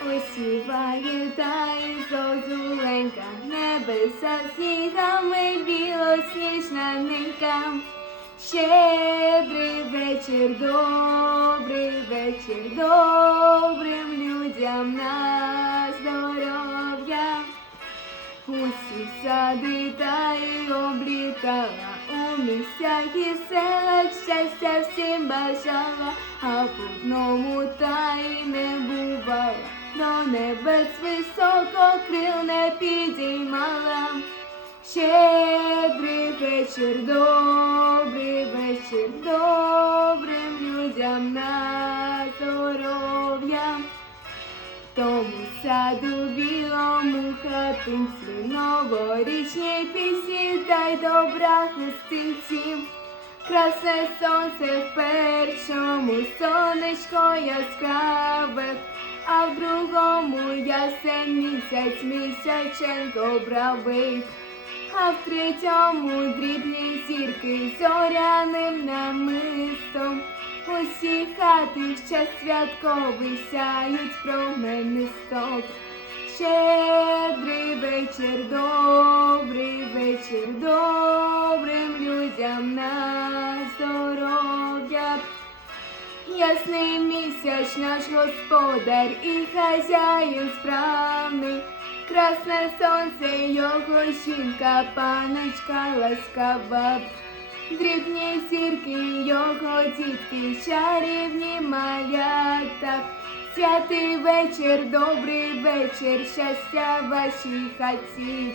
Осіває та й зозуленька, небеса снігами білосніжна ненька. Щедрий вечір, добрий вечір, добрим людям на здоров'я. Усі сади та й облітала, у місцях і селах щастя всім бажала, а в одному та й не бувала, до небес високо крил не підіймала. Щедрий вечір, добрий вечір, добрим людям на здоров'я. Тому саду білому хатинці, новорічні пісні та добра гостинці. Красне сонце в першому, сонечко яскраве, другому ясен місяць, місяченко бравий. А в третьому дрібні зірки зоряним намистом. Усі хати в час святковий сяють променисто. Щедрий вечір, добрий вечір, добрим людям на здоров'я. Ясний місяць наш господар і хазяїн справний. Красне сонце його жінка, паночка ласкава. Дрібні зірки його дітки, чарівні малята. Святий вечір, добрий вечір, щастя вашій хаті.